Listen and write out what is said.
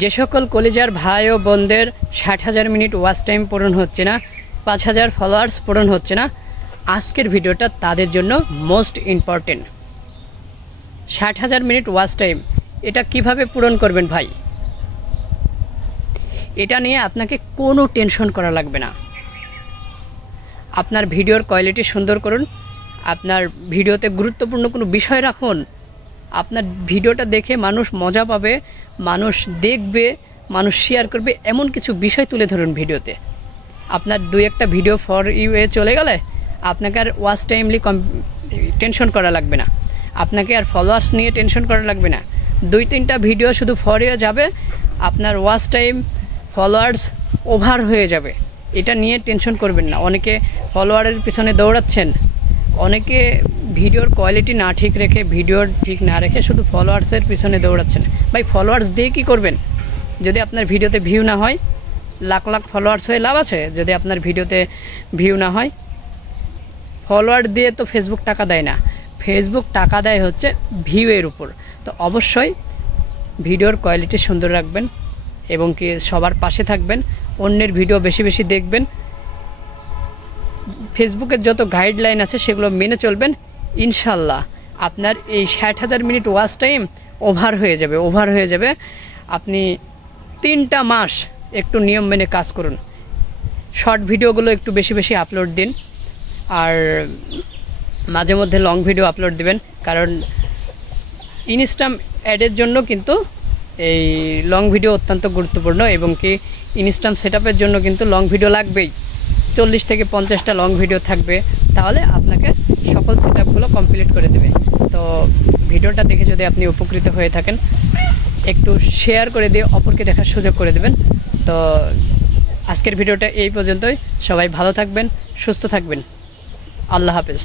যে সকল কলিজার ভাই ও বোনদের ৬০,০০০ মিনিট ওয়াচ টাইম পূরণ হচ্ছে না, ৫,০০০ ফলোয়ার্স পূরণ হচ্ছে না, আজকের ভিডিওটা তাদের জন্য most important. ৬০,০০০ minute watch time এটা কিভাবে পূরণ করবেন ভাই? এটা নিয়ে আপনাকে কোনো টেনশন করা লাগবে না। আপনার ভিডিওর কোয়ালিটি সুন্দর করুন, আপনার ভিডিওতে গুরুত্বপূর্ণ কোনো বিষয় রাখুন। আপনার ভিডিওটা দেখে মানুষ মজা পাবে, মানুষ দেখবে, মানুষ শেয়ার করবে, এমন কিছু বিষয় তুলে ধরুন ভিডিওতে। আপনার ২-১টা ভিডিও ফর ইউ এ চলে গেলে আপনাকে আর ওয়াচ টাইমলি টেনশন করা লাগবে না, আপনাকে আর ফলোয়ার্স নিয়ে টেনশন করা লাগবে না। ২-৩টা ভিডিও শুধু ফর ইউ যাবে, আপনার ওয়াচ টাইম ফলোয়ার্স ওভার হয়ে যাবে, এটা নিয়ে টেনশন করবেন না। অনেকে ফলোয়ারের পিছনে দৌড়াচ্ছেন, অনেকে ভিডিওর কোয়ালিটি না ঠিক রেখে, ভিডিও ঠিক না রেখে শুধু ফলোয়ার্সের পিছনে দৌড়াচ্ছেন। ভাই ফলোয়ার্স দিয়ে কী করবেন? যদি আপনার ভিডিওতে ভিউ না হয়, লাখ লাখ ফলোয়ার্স হয়ে লাভ আছে যদি আপনার ভিডিওতে ভিউ না হয়? ফলোয়ার দিয়ে তো ফেসবুক টাকা দেয় না, ফেসবুক টাকা দেয় হচ্ছে ভিউয়ের উপর। তো অবশ্যই ভিডিওর কোয়ালিটি সুন্দর রাখবেন এবং কি সবার পাশে থাকবেন, অন্যের ভিডিও বেশি বেশি দেখবেন, ফেসবুকের যত গাইডলাইন আছে সেগুলো মেনে চলবেন। ইনশাল্লাহ আপনার এই ৬০,০০০ মিনিট ওয়াচ টাইম ওভার হয়ে যাবে। আপনি ৩টা মাস একটু নিয়ম মেনে কাজ করুন, শর্ট ভিডিওগুলো একটু বেশি বেশি আপলোড দিন, আর মাঝে মধ্যে লং ভিডিও আপলোড দিবেন, কারণ ইনস্টাগ্রাম অ্যাডের জন্য কিন্তু এই লং ভিডিও অত্যন্ত গুরুত্বপূর্ণ, এবং কি ইনস্টাগ্রাম সেটআপের জন্য কিন্তু লং ভিডিও লাগবেই। 40 থেকে 50টা লং ভিডিও থাকবে, তাহলে আপনাকে সকল সেটআপগুলো কমপ্লিট করে দেবে। তো ভিডিওটা দেখে যদি আপনি উপকৃত হয়ে থাকেন, একটু শেয়ার করে দিয়ে অপরকে দেখার সুযোগ করে দেবেন। তো আজকের ভিডিওটা এই পর্যন্তই। সবাই ভালো থাকবেন, সুস্থ থাকবেন। আল্লাহ হাফেজ।